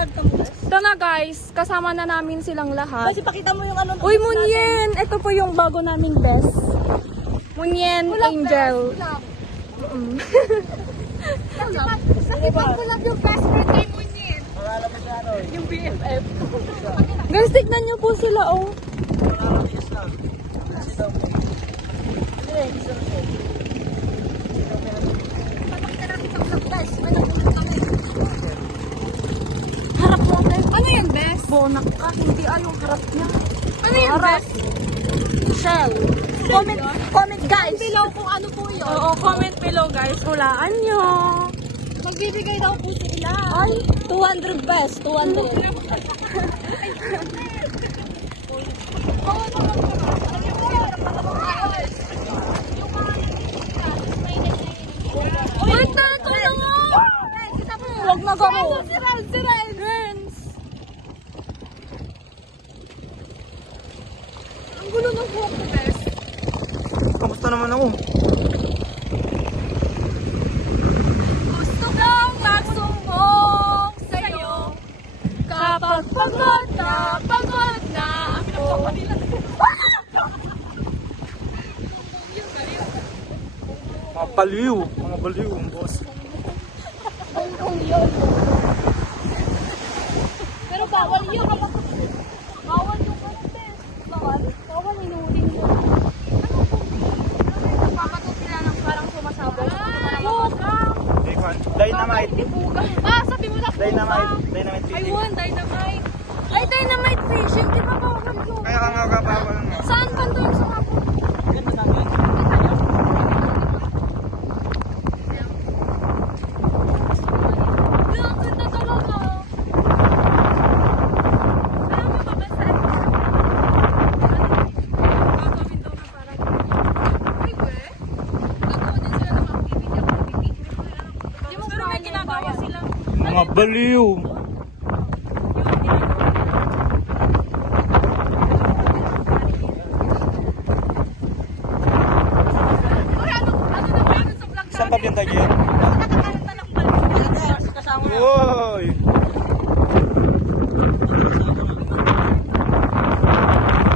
Ito na guys, kasama na namin silang lahat. Kasi pakita mo yung ano. Uy, Munyen! Ito po yung bago naming best. Munyen Angel. Nakipag-collab yung best friend kay Munyen. Yung BFF. Guys, tignan nyo po sila, oh. Harap mo, best. Ano yan, best? Bonak ka, hindi yung harap niya. Ano yan, best? Shell. Comment guys. Below kung ano po yun. Oo, comment below guys. Hulaan nyo. Magbibigay daw po sila. Ay, 200 best. 200. Uy, tato na nga! Huwag mag-ako. Si Renz. Ang gulo ng buhok ko, best. Kamusta naman ako? Gusto kong magsumbong sa'yo kapag pagod na ako. Mga baliw ang boss. Pero bawal yun. Bawal yung ano, best. Bawal? Bawal, inuuling yun. Napapatog sila ng parang sumasabog. Dynamite. Sabi mo na Dynamite I fishing. won, dynamite. Ay, dynamite fishing. Di ba bawal yun? Kaya ka nga kapawal nga. Saan ba doon sa hapon? Ang ganda talaga. Alam mo ba, basta gagawin daw na parang ay, we? Gagawa din sila ng activity. Di mo pero may ginagawa sila. Mga baliw. Saan pa pinta niya? Uy!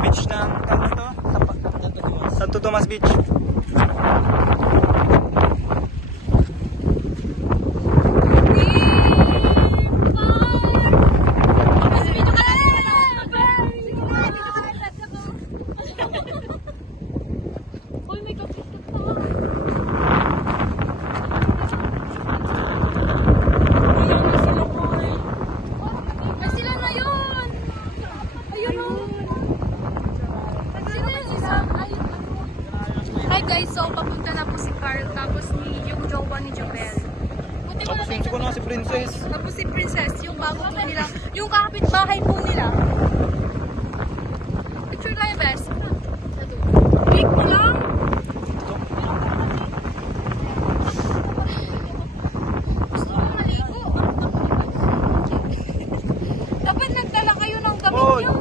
Beach ng tawag ito? Santo Tomas Beach. Uy, may kapit pa. Ay, sila na yun! Ayun o! Sila yung isa. Hi guys, so papunta na po si Carl tapos yung jowa ni Jobel. Tapos yung ko na si Princess. Tapos si Princess, yung bago po nila, yung kapitbahay po nila. Picture kayo, best. Big mo lang. Gusto ko maligo. Dapat nagdala kayo ng gamit Hoy! nyo.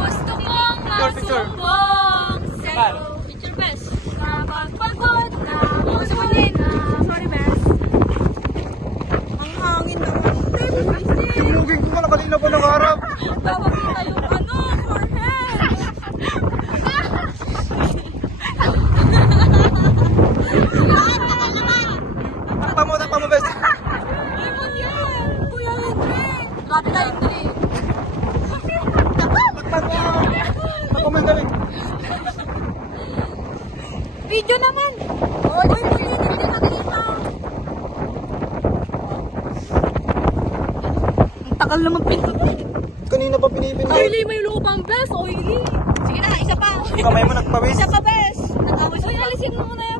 Gusto kong Picture. masumbong sa'yo. Picture, best. Kapag pagod na ako. Sorry best. Ang hangin naman. Tumugin ko ka na kanina pa nakaharap. Tawag mo kayong ano, forehead. Takpa mo best. Lemon yan. Kuya Hendrik. Grabe na Hendrik. Ako man galing. Video naman. Uy, Kuya Hendrik, nakita. Ang takal naman pinto. Kanina pa pinipin. Oily, may lupang best. Oily. Sige na, isa pa. Kamay mo nagpawis. Isa pa, best. Nag-awas Uy, alisin mo muna yan.